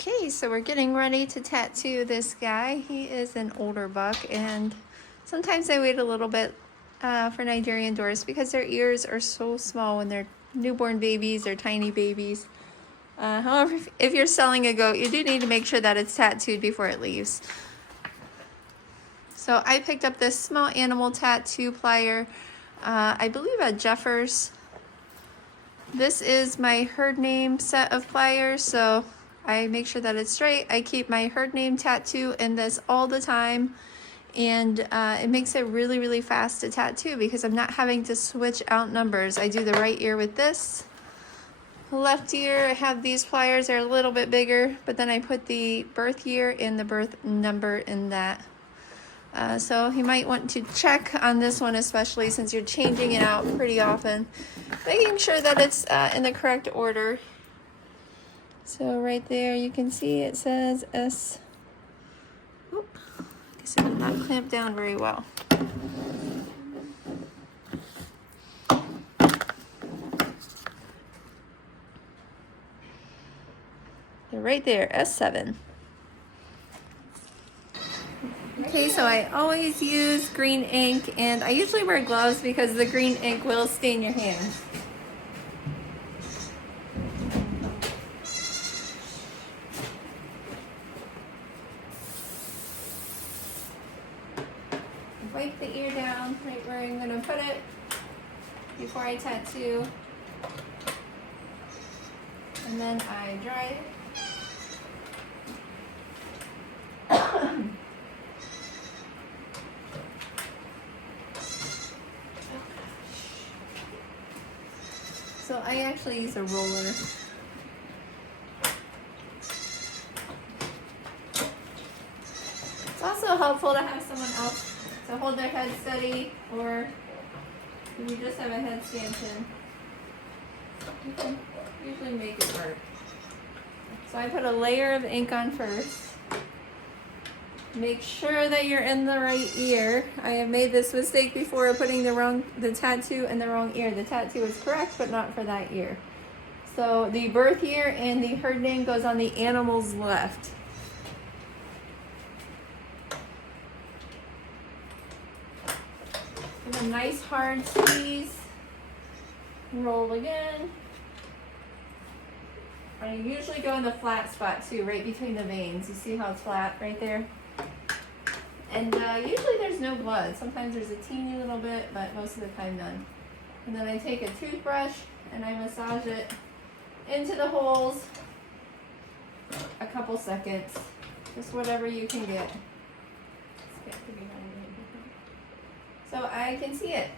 Okay, so we're getting ready to tattoo this guy. He is an older buck, and sometimes I wait a little bit for Nigerian doors because their ears are so small when they're newborn babies or tiny babies. However, if you're selling a goat, you do need to make sure that it's tattooed before it leaves. So I picked up this small animal tattoo plier, I believe at Jeffers. This is my herd name set of pliers, so I make sure that it's straight. I keep my herd name tattoo in this all the time, and it makes it really, really fast to tattoo because I'm not having to switch out numbers. I do the right ear with this. Left ear, I have these pliers, they're a little bit bigger, but then I put the birth year and the birth number in that. So you might want to check on this one, especially since you're changing it out pretty often, making sure that it's in the correct order. So right there you can see it says S. Oop, I guess it did not clamp down very well. They're right there, S7. Okay, so I always use green ink, and I usually wear gloves because the green ink will stain your hands. Wipe the ear down right where I'm going to put it before I tattoo. And then I dry it. So I actually use a roller. It's also helpful to have someone else to hold their head steady, or if you just have a headstand pin, you can usually make it work. So I put a layer of ink on first. Make sure that you're in the right ear. I have made this mistake before of putting the tattoo in the wrong ear. The tattoo is correct, but not for that ear. So the birth year and the herd name goes on the animal's left. Give a nice hard squeeze. Roll again. I usually go in the flat spot too, right between the veins. You see how it's flat right there? And usually there's no blood. Sometimes there's a teeny little bit, but most of the time none. And then I take a toothbrush and I massage it into the holes a couple seconds. Just whatever you can get. So I can see it.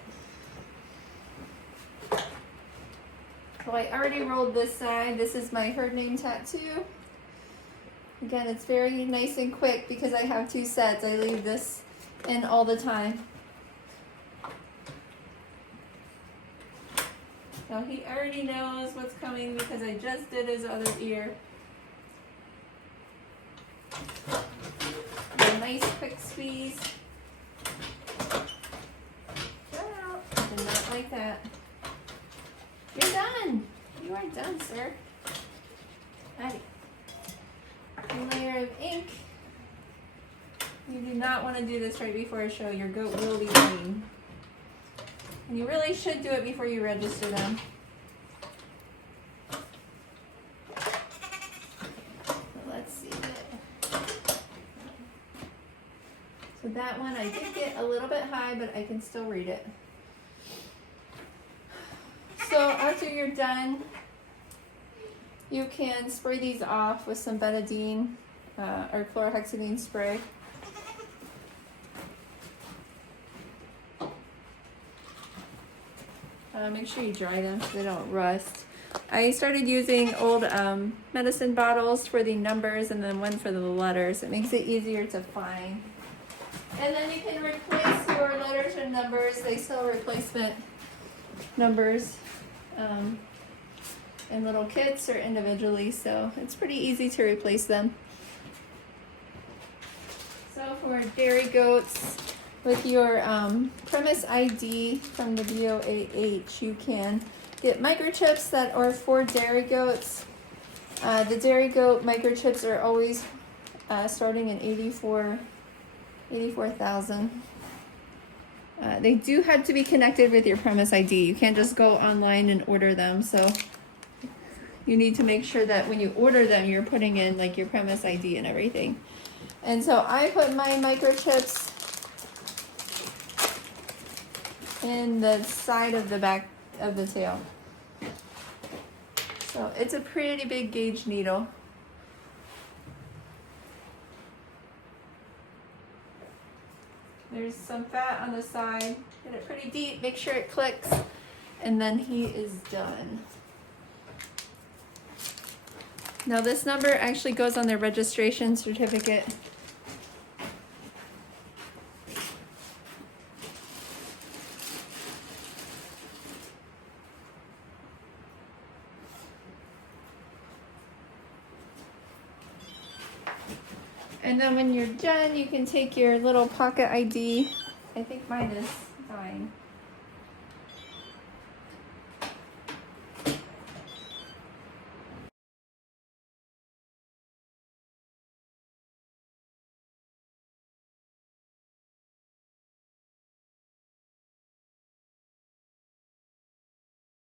So I already rolled this side. This is my herd name tattoo. Again, it's very nice and quick because I have two sets. I leave this in all the time. So he already knows what's coming because I just did his other ear. A nice quick squeeze. And not like that. You're done. You are done, sir. Alright. A layer of ink. You do not want to do this right before a show. Your goat will be green. And you really should do it before you register them. Let's see. So that one I did get a little bit high, but I can still read it. So after you're done, you can spray these off with some betadine or chlorhexidine spray. Make sure you dry them so they don't rust. I started using old medicine bottles for the numbers and then one for the letters. It makes it easier to find. And then you can replace your letters or numbers. They sell replacement numbers in little kits or individually, so it's pretty easy to replace them. So for dairy goats, with your premise ID from the BOAH, you can get microchips that are for dairy goats. The Dairy Goat microchips are always starting at 84,000. They do have to be connected with your premise ID. You can't just go online and order them. So you need to make sure that when you order them, you're putting in like your premise ID and everything. And so I put my microchips in the side of the back of the tail. So it's a pretty big gauge needle. There's some fat on the side. Get it pretty deep, make sure it clicks, and then he is done. Now this number actually goes on their registration certificate. And then when you're done, you can take your little pocket ID. I think mine is fine.